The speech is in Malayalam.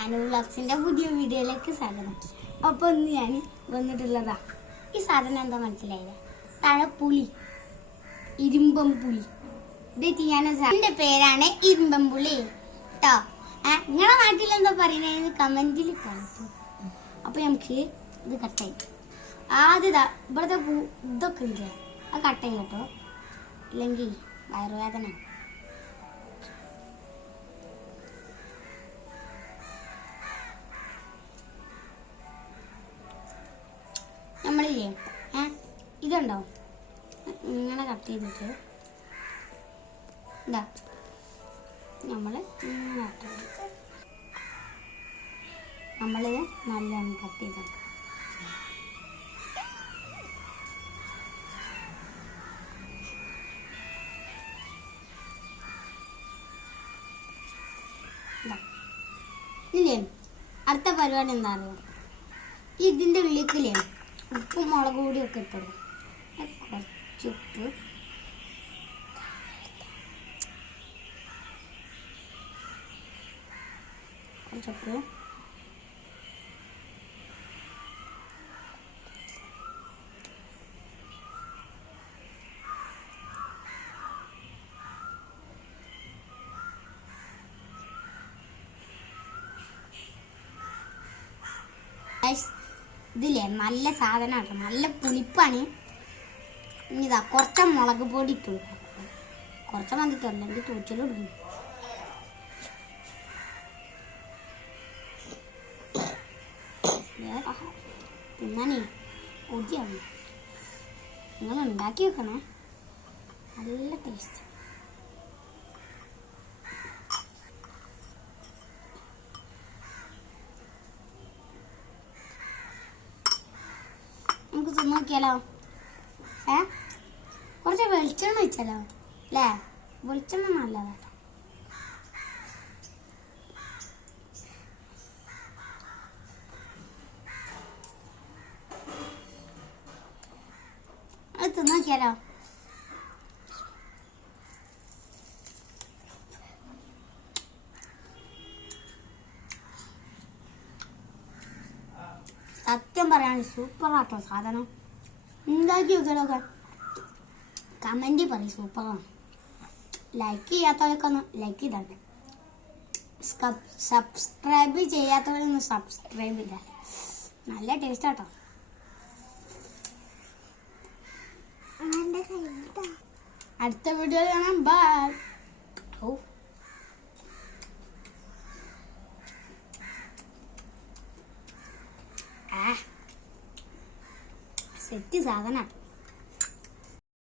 ഷാനു വ്ളോഗ്സിന്റെ പുതിയ വീഡിയോയിലേക്ക് സ്വാഗതം. അപ്പോൾ ഇന്ന് ഞാൻ വന്നിട്ടുള്ളതാ. ഈ സാധനം എന്താ മനസ്സിലായില്ല? തഴപ്പുളി. പുളി ഇരുമ്പം പുളി ഇത് ചെയ്യാൻ എന്റെ പേരാണ് ഇരുമ്പം പുളി കേട്ടോ നിങ്ങളുടെ നാട്ടിൽ എന്താ പറയുന്നത്? കമന്റിൽ കാണിച്ചു അപ്പോൾ നമുക്ക് ഇത് കട്ടായി ആദ്യം ദാ ഇവിടുത്തെ പൂ ഇതൊക്കെ ഉണ്ട്. അത് കട്ടായി കേട്ടോ. ഇല്ലെങ്കിൽ വയറുവേദന. നമ്മളില്ലേ ഏ? ഇതുണ്ടോ? ഇങ്ങനെ കട്ട് ചെയ്തിട്ട്. ഇതാ. നമ്മൾ ഇങ്ങനെ കട്ട് ചെയ്തു. നമ്മളിത് നല്ലോണം കട്ട് ചെയ്തെടുക്കാം അടുത്ത പരിപാടി എന്താ അറിയാം? ഇതിന്റെ ഉള്ളിലേക്കില്ലേ ഉപ്പും മുളക് പൊടിയൊക്കെ ഇട്ടത്. കുറച്ച് ഉപ്പ്. കുറച്ചുപ്പ് ഇതില്ലേ? നല്ല സാധനമാണ് നല്ല പുളിപ്പാണ്. ഇനി ഇതാ കുറച്ച് മുളക് പൊടി ഇട്ടു. കുറച്ച് മതിട്ടോ അല്ലെങ്കിൽ തൂച്ചലിടും തിന്നാനേ കൊതിയാണ് നിങ്ങൾ ഉണ്ടാക്കി വെക്കണേ. നല്ല ടേസ്റ്റ് നമുക്ക് നോക്കിയാലോ? ഏ? കുറച്ച് വെളിച്ചെണ്ണ വെച്ചാലോ അല്ലേ? വെളിച്ചെണ്ണ നല്ലതാട്ടോ അത് നോക്കിയാലോ? സത്യം പറയാണ് സൂപ്പർ ആട്ടോ സാധനം. ഉണ്ടാക്കി വെക്കലൊക്കെ കമന്റ് പറയും സൂപ്പറാണ് ലൈക്ക് ചെയ്യാത്തവരൊക്കെ ഒന്ന് ലൈക്ക് ചെയ്തണ്ട് സബ്സ്ക്രൈബ് ചെയ്യാത്തവരൊന്ന് സബ്സ്ക്രൈബ് ചെയ്താൽ നല്ല ടേസ്റ്റ് ആട്ടോ. അടുത്ത വീഡിയോ കാണാം. ബൈ ഓ. செத்து சாகனா